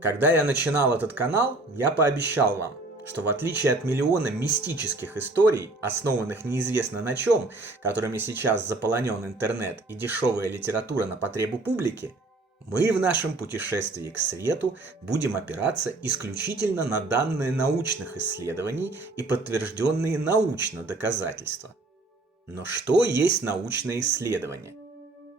Когда я начинал этот канал, я пообещал вам, что в отличие от миллиона мистических историй, основанных неизвестно на чем, которыми сейчас заполонен интернет и дешевая литература на потребу публики, мы в нашем путешествии к свету будем опираться исключительно на данные научных исследований и подтвержденные научно доказательства. Но что есть научное исследование?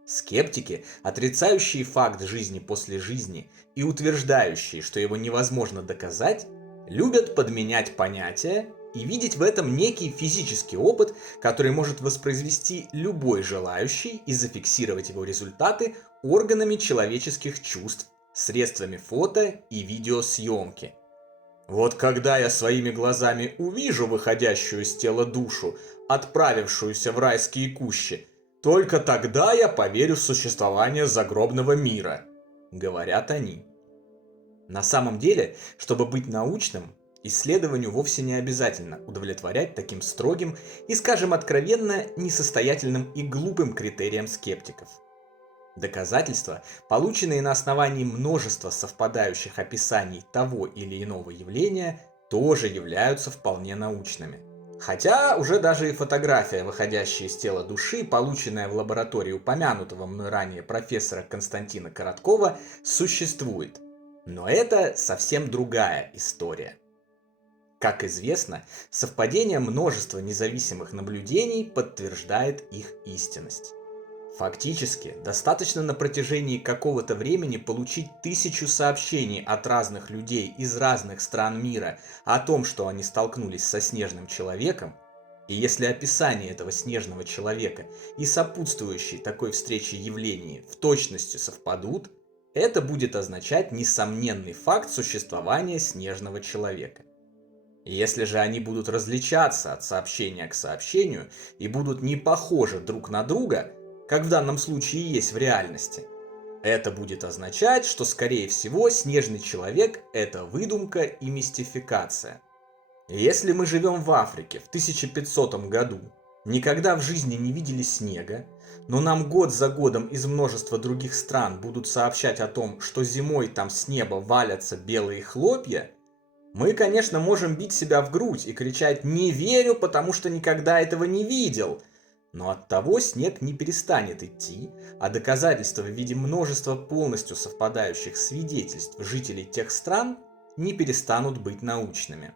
Скептики, отрицающие факт жизни после жизни и утверждающие, что его невозможно доказать, любят подменять понятия и видеть в этом некий физический опыт, который может воспроизвести любой желающий и зафиксировать его результаты органами человеческих чувств, средствами фото и видеосъемки. Вот когда я своими глазами увижу выходящую из тела душу, отправившуюся в райские кущи, только тогда я поверю в существование загробного мира, говорят они. На самом деле, чтобы быть научным, исследованию вовсе не обязательно удовлетворять таким строгим и, скажем откровенно, несостоятельным и глупым критериям скептиков. Доказательства, полученные на основании множества совпадающих описаний того или иного явления, тоже являются вполне научными. Хотя уже даже и фотография, выходящая из тела души, полученная в лаборатории упомянутого мной ранее профессора Константина Короткова, существует. Но это совсем другая история. Как известно, совпадение множества независимых наблюдений подтверждает их истинность. Фактически, достаточно на протяжении какого-то времени получить 1000 сообщений от разных людей из разных стран мира о том, что они столкнулись со снежным человеком, и если описание этого снежного человека и сопутствующие такой встрече явления в точности совпадут, это будет означать несомненный факт существования снежного человека. Если же они будут различаться от сообщения к сообщению и будут не похожи друг на друга, как в данном случае и есть в реальности, это будет означать, что, скорее всего, снежный человек – это выдумка и мистификация. Если мы живем в Африке в 1500 году, никогда в жизни не видели снега, но нам год за годом из множества других стран будут сообщать о том, что зимой там с неба валятся белые хлопья, мы, конечно, можем бить себя в грудь и кричать «не верю, потому что никогда этого не видел», но оттого снег не перестанет идти, а доказательства в виде множества полностью совпадающих свидетельств жителей тех стран не перестанут быть научными.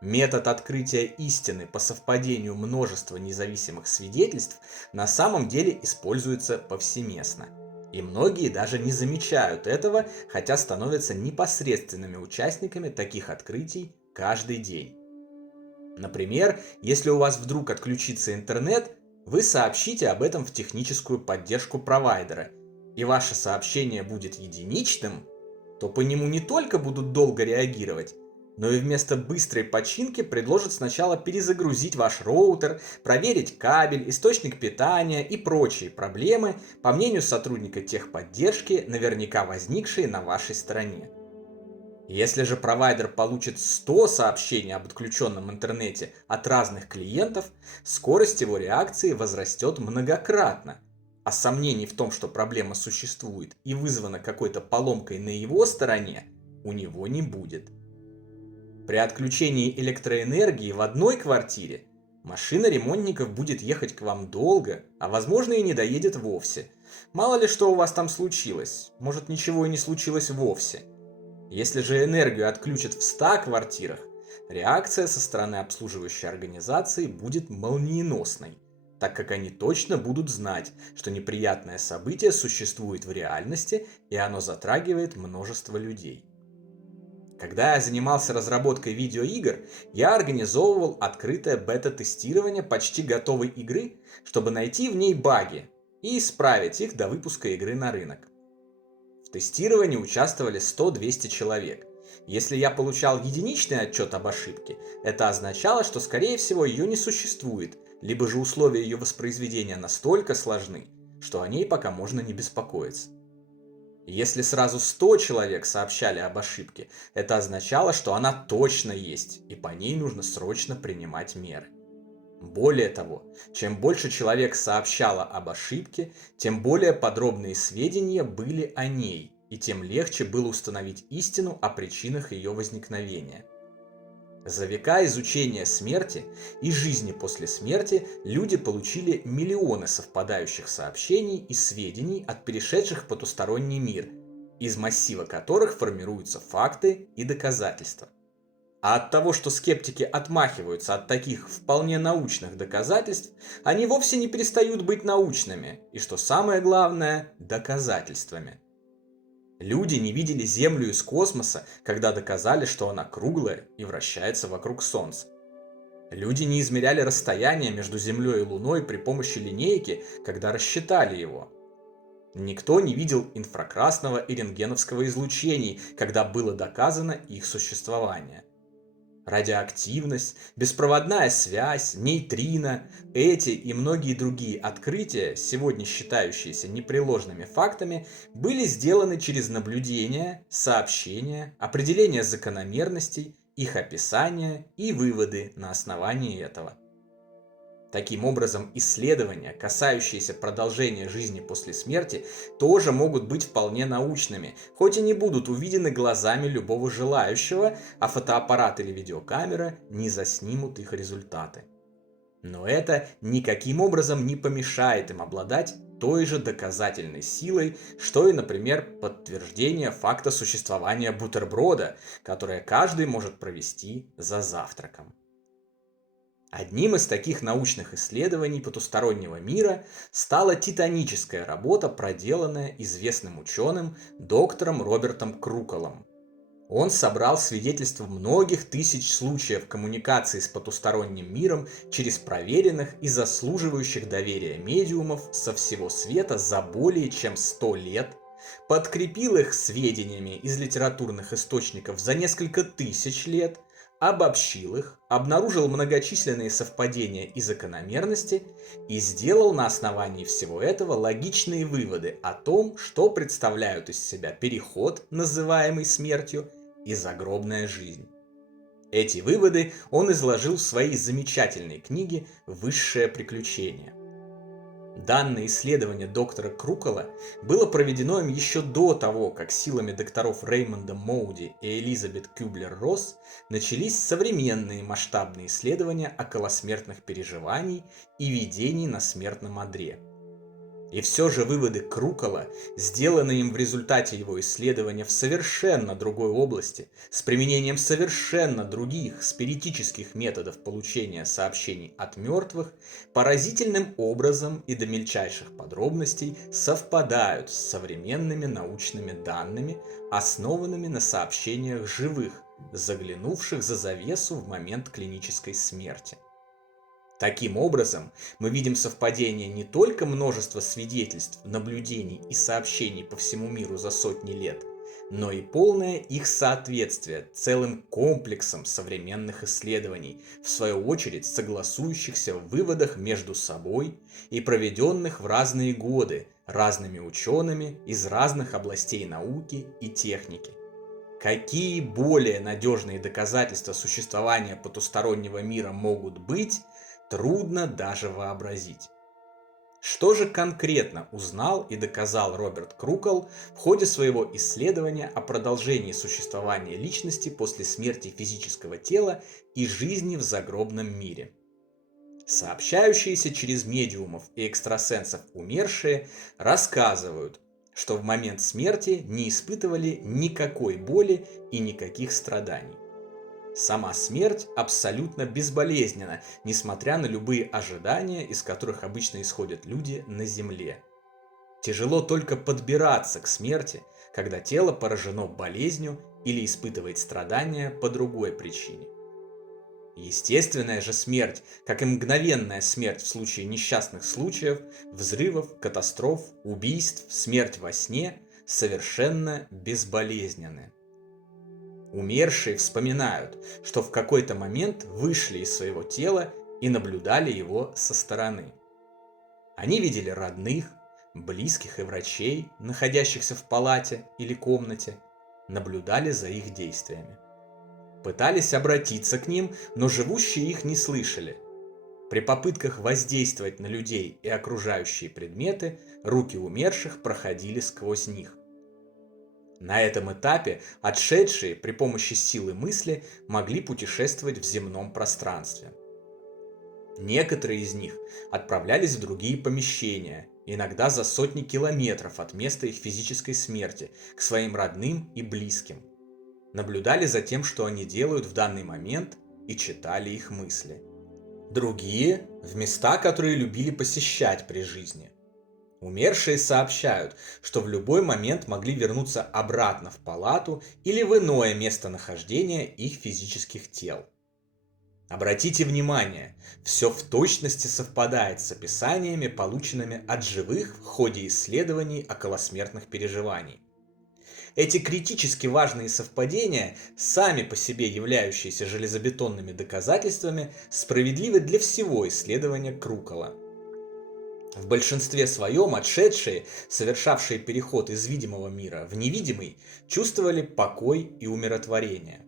Метод открытия истины по совпадению множества независимых свидетельств на самом деле используется повсеместно. И многие даже не замечают этого, хотя становятся непосредственными участниками таких открытий каждый день. Например, если у вас вдруг отключится интернет, вы сообщите об этом в техническую поддержку провайдера, и ваше сообщение будет единичным, то по нему не только будут долго реагировать, но и вместо быстрой починки предложат сначала перезагрузить ваш роутер, проверить кабель, источник питания и прочие проблемы, по мнению сотрудника техподдержки, наверняка возникшие на вашей стороне. Если же провайдер получит 100 сообщений об отключенном интернете от разных клиентов, скорость его реакции возрастет многократно, а сомнений в том, что проблема существует и вызвана какой-то поломкой на его стороне, у него не будет. При отключении электроэнергии в одной квартире машина ремонтников будет ехать к вам долго, а возможно и не доедет вовсе. Мало ли что у вас там случилось, может ничего и не случилось вовсе. Если же энергию отключат в 100 квартирах, реакция со стороны обслуживающей организации будет молниеносной, так как они точно будут знать, что неприятное событие существует в реальности и оно затрагивает множество людей. Когда я занимался разработкой видеоигр, я организовывал открытое бета-тестирование почти готовой игры, чтобы найти в ней баги и исправить их до выпуска игры на рынок. В тестировании участвовали 100-200 человек. Если я получал единичный отчет об ошибке, это означало, что скорее всего ее не существует, либо же условия ее воспроизведения настолько сложны, что о ней пока можно не беспокоиться. Если сразу 100 человек сообщали об ошибке, это означало, что она точно есть, и по ней нужно срочно принимать меры. Более того, чем больше человек сообщало об ошибке, тем более подробные сведения были о ней, и тем легче было установить истину о причинах ее возникновения. За века изучения смерти и жизни после смерти люди получили миллионы совпадающих сообщений и сведений от перешедших в потусторонний мир, из массива которых формируются факты и доказательства. А от того, что скептики отмахиваются от таких вполне научных доказательств, они вовсе не перестают быть научными и, что самое главное, доказательствами. Люди не видели Землю из космоса, когда доказали, что она круглая и вращается вокруг Солнца. Люди не измеряли расстояние между Землей и Луной при помощи линейки, когда рассчитали его. Никто не видел инфракрасного и рентгеновского излучений, когда было доказано их существование. Радиоактивность, беспроводная связь, нейтрино, эти и многие другие открытия, сегодня считающиеся непреложными фактами, были сделаны через наблюдения, сообщения, определение закономерностей, их описание и выводы на основании этого. Таким образом, исследования, касающиеся продолжения жизни после смерти, тоже могут быть вполне научными, хоть и не будут увидены глазами любого желающего, а фотоаппарат или видеокамера не заснимут их результаты. Но это никаким образом не помешает им обладать той же доказательной силой, что и, например, подтверждение факта существования бутерброда, которое каждый может провести за завтраком. Одним из таких научных исследований потустороннего мира стала титаническая работа, проделанная известным ученым доктором Робертом Круколом. Он собрал свидетельства многих тысяч случаев коммуникации с потусторонним миром через проверенных и заслуживающих доверия медиумов со всего света за более чем 100 лет, подкрепил их сведениями из литературных источников за несколько тысяч лет, обобщил их, обнаружил многочисленные совпадения и закономерности и сделал на основании всего этого логичные выводы о том, что представляют из себя переход, называемый смертью, и загробная жизнь. Эти выводы он изложил в своей замечательной книге «Высшее приключение». Данное исследование доктора Крукола было проведено им еще до того, как силами докторов Реймонда Моуди и Элизабет Кюблер-Росс начались современные масштабные исследования околосмертных переживаний и видений на смертном одре. И все же выводы Крукола, сделанные им в результате его исследования в совершенно другой области, с применением совершенно других спиритических методов получения сообщений от мертвых, поразительным образом и до мельчайших подробностей совпадают с современными научными данными, основанными на сообщениях живых, заглянувших за завесу в момент клинической смерти. Таким образом, мы видим совпадение не только множества свидетельств, наблюдений и сообщений по всему миру за сотни лет, но и полное их соответствие целым комплексом современных исследований, в свою очередь согласующихся в выводах между собой и проведенных в разные годы разными учеными из разных областей науки и техники. Какие более надежные доказательства существования потустороннего мира могут быть, трудно даже вообразить. Что же конкретно узнал и доказал Роберт Крукол в ходе своего исследования о продолжении существования личности после смерти физического тела и жизни в загробном мире? Сообщающиеся через медиумов и экстрасенсов умершие рассказывают, что в момент смерти не испытывали никакой боли и никаких страданий. Сама смерть абсолютно безболезненна, несмотря на любые ожидания, из которых обычно исходят люди на Земле. Тяжело только подбираться к смерти, когда тело поражено болезнью или испытывает страдания по другой причине. Естественная же смерть, как и мгновенная смерть в случае несчастных случаев, взрывов, катастроф, убийств, смерть во сне, совершенно безболезненны. Умершие вспоминают, что в какой-то момент вышли из своего тела и наблюдали его со стороны. Они видели родных, близких и врачей, находящихся в палате или комнате, наблюдали за их действиями. Пытались обратиться к ним, но живущие их не слышали. При попытках воздействовать на людей и окружающие предметы, руки умерших проходили сквозь них. На этом этапе отшедшие при помощи силы мысли могли путешествовать в земном пространстве. Некоторые из них отправлялись в другие помещения, иногда за сотни километров от места их физической смерти, к своим родным и близким. Наблюдали за тем, что они делают в данный момент, и читали их мысли. Другие – в места, которые любили посещать при жизни. Умершие сообщают, что в любой момент могли вернуться обратно в палату или в иное местонахождение их физических тел. Обратите внимание, все в точности совпадает с описаниями, полученными от живых в ходе исследований околосмертных переживаний. Эти критически важные совпадения, сами по себе являющиеся железобетонными доказательствами, справедливы для всего исследования Крукола. В большинстве своем отшедшие, совершавшие переход из видимого мира в невидимый, чувствовали покой и умиротворение.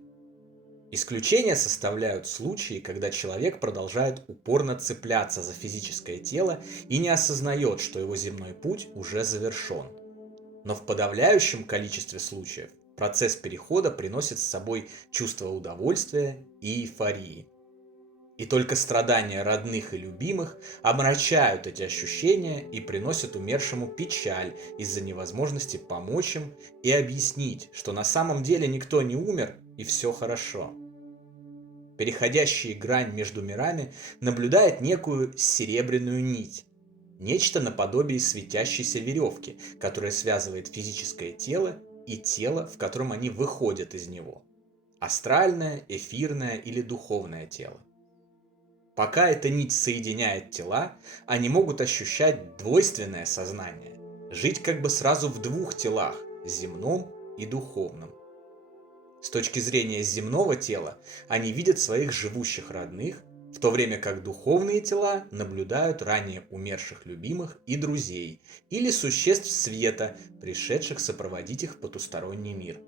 Исключения составляют случаи, когда человек продолжает упорно цепляться за физическое тело и не осознает, что его земной путь уже завершен. Но в подавляющем количестве случаев процесс перехода приносит с собой чувство удовольствия и эйфории. И только страдания родных и любимых омрачают эти ощущения и приносят умершему печаль из-за невозможности помочь им и объяснить, что на самом деле никто не умер и все хорошо. Переходящий грань между мирами наблюдает некую серебряную нить, нечто наподобие светящейся веревки, которая связывает физическое тело и тело, в котором они выходят из него. Астральное, эфирное или духовное тело. Пока эта нить соединяет тела, они могут ощущать двойственное сознание, жить как бы сразу в двух телах – земном и духовном. С точки зрения земного тела, они видят своих живущих родных, в то время как духовные тела наблюдают ранее умерших любимых и друзей или существ света, пришедших сопроводить их в потусторонний мир.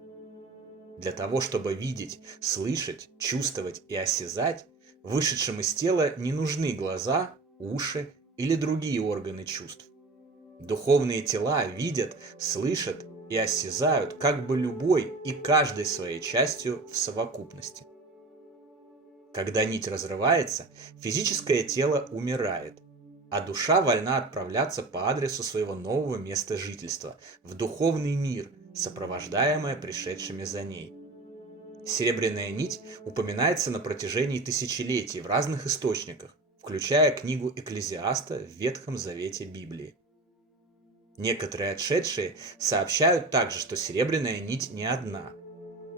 Для того, чтобы видеть, слышать, чувствовать и осязать, вышедшим из тела не нужны глаза, уши или другие органы чувств. Духовные тела видят, слышат и осязают как бы любой и каждой своей частью в совокупности. Когда нить разрывается, физическое тело умирает, а душа вольна отправляться по адресу своего нового места жительства, в духовный мир, сопровождаемая пришедшими за ней. Серебряная нить упоминается на протяжении тысячелетий в разных источниках, включая книгу Экклезиаста в Ветхом Завете Библии. Некоторые отшедшие сообщают также, что серебряная нить не одна.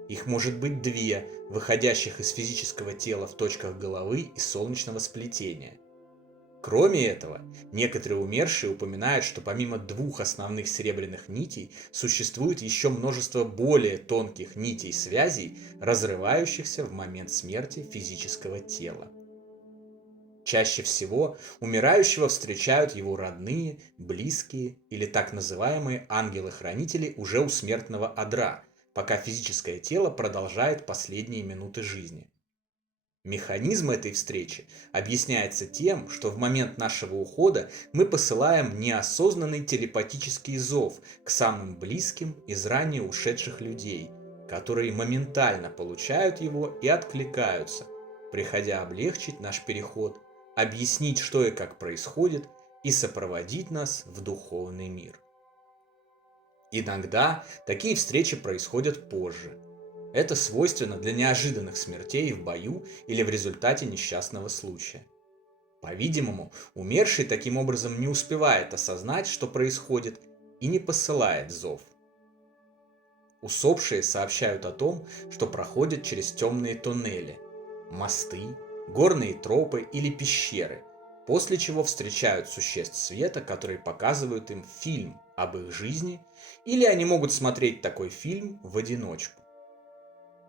Их может быть две, выходящих из физического тела в точках головы и солнечного сплетения. Кроме этого, некоторые умершие упоминают, что помимо двух основных серебряных нитей существует еще множество более тонких нитей связей, разрывающихся в момент смерти физического тела. Чаще всего умирающего встречают его родные, близкие или так называемые ангелы-хранители уже у смертного одра, пока физическое тело продолжает последние минуты жизни. Механизм этой встречи объясняется тем, что в момент нашего ухода мы посылаем неосознанный телепатический зов к самым близким из ранее ушедших людей, которые моментально получают его и откликаются, приходя облегчить наш переход, объяснить, что и как происходит, и сопроводить нас в духовный мир. Иногда такие встречи происходят позже. Это свойственно для неожиданных смертей в бою или в результате несчастного случая. По-видимому, умерший таким образом не успевает осознать, что происходит, и не посылает зов. Усопшие сообщают о том, что проходят через темные туннели, мосты, горные тропы или пещеры, после чего встречают существ света, которые показывают им фильм об их жизни, или они могут смотреть такой фильм в одиночку.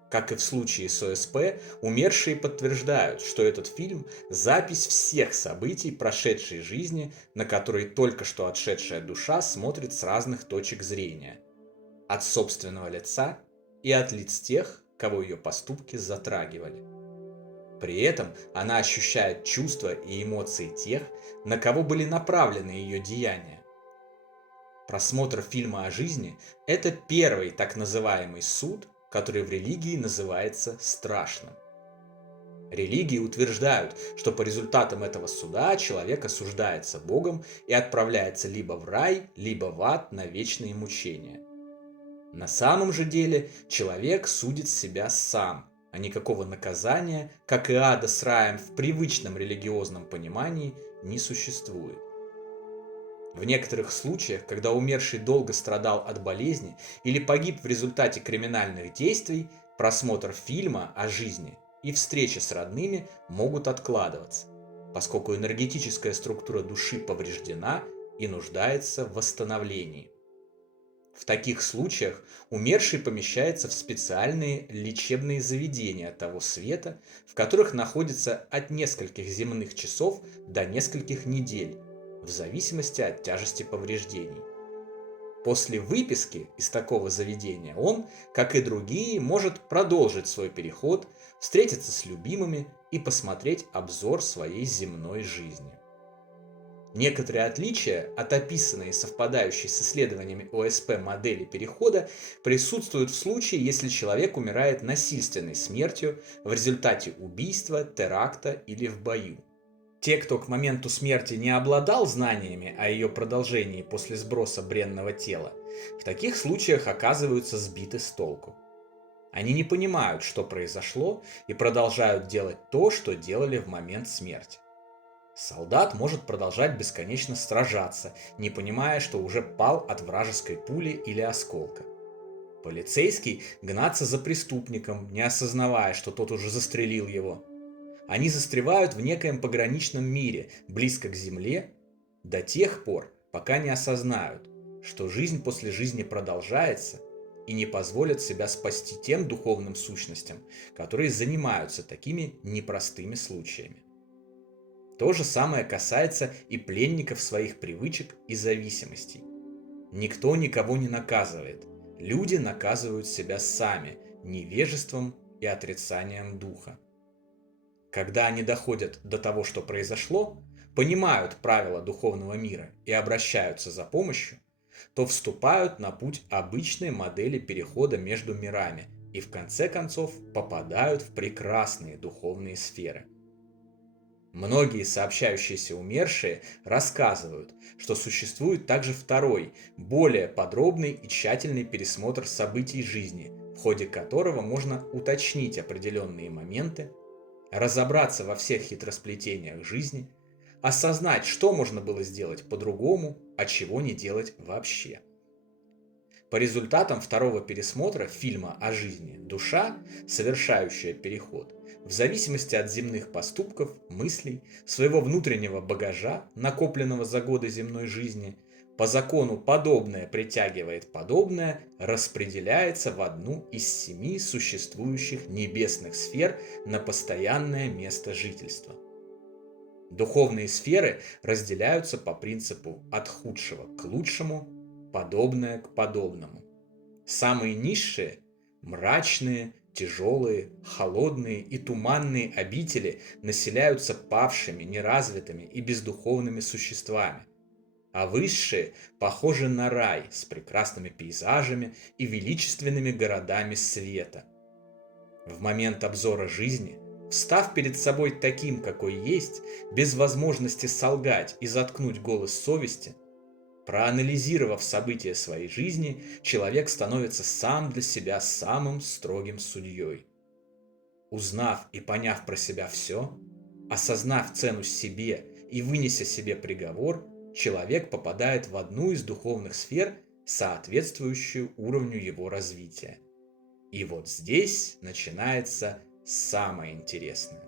Как и в случае с ОСП, умершие подтверждают, что этот фильм – запись всех событий прошедшей жизни, на которые только что отшедшая душа смотрит с разных точек зрения. От собственного лица и от лиц тех, кого ее поступки затрагивали. При этом она ощущает чувства и эмоции тех, на кого были направлены ее деяния. Просмотр фильма о жизни – это первый так называемый суд, который в религии называется страшным. Религии утверждают, что по результатам этого суда человек осуждается Богом и отправляется либо в рай, либо в ад на вечные мучения. На самом же деле человек судит себя сам, а никакого наказания, как и ада с раем в привычном религиозном понимании, не существует. В некоторых случаях, когда умерший долго страдал от болезни или погиб в результате криминальных действий, просмотр фильма о жизни и встречи с родными могут откладываться, поскольку энергетическая структура души повреждена и нуждается в восстановлении. В таких случаях умерший помещается в специальные лечебные заведения того света, в которых находится от нескольких земных часов до нескольких недель, в зависимости от тяжести повреждений. После выписки из такого заведения он, как и другие, может продолжить свой переход, встретиться с любимыми и посмотреть обзор своей земной жизни. Некоторые отличия от описанной и совпадающей с исследованиями ОСП модели перехода присутствуют в случае, если человек умирает насильственной смертью в результате убийства, теракта или в бою. Те, кто к моменту смерти не обладал знаниями о ее продолжении после сброса бренного тела, в таких случаях оказываются сбиты с толку. Они не понимают, что произошло, и продолжают делать то, что делали в момент смерти. Солдат может продолжать бесконечно сражаться, не понимая, что уже пал от вражеской пули или осколка. Полицейский гнаться за преступником, не осознавая, что тот уже застрелил его. Они застревают в некоем пограничном мире, близко к земле, до тех пор, пока не осознают, что жизнь после жизни продолжается, и не позволят себя спасти тем духовным сущностям, которые занимаются такими непростыми случаями. То же самое касается и пленников своих привычек и зависимостей. Никто никого не наказывает. Люди наказывают себя сами невежеством и отрицанием духа. Когда они доходят до того, что произошло, понимают правила духовного мира и обращаются за помощью, то вступают на путь обычной модели перехода между мирами и в конце концов попадают в прекрасные духовные сферы. Многие сообщающиеся умершие рассказывают, что существует также второй, более подробный и тщательный пересмотр событий жизни, в ходе которого можно уточнить определенные моменты, разобраться во всех хитросплетениях жизни, осознать, что можно было сделать по-другому, а чего не делать вообще. По результатам второго пересмотра фильма о жизни душа, совершающая переход, в зависимости от земных поступков, мыслей, своего внутреннего багажа, накопленного за годы земной жизни, по закону подобное притягивает подобное, распределяется в одну из 7 существующих небесных сфер на постоянное место жительства. Духовные сферы разделяются по принципу от худшего к лучшему, подобное к подобному. Самые низшие – мрачные, тяжелые, холодные и туманные обители населяются павшими, неразвитыми и бездуховными существами, а высшие похожи на рай с прекрасными пейзажами и величественными городами света. В момент обзора жизни, встав перед собой таким, какой есть, без возможности солгать и заткнуть голос совести, проанализировав события своей жизни, человек становится сам для себя самым строгим судьей. Узнав и поняв про себя все, осознав цену себе и вынеся себе приговор, человек попадает в одну из духовных сфер, соответствующую уровню его развития. И вот здесь начинается самое интересное.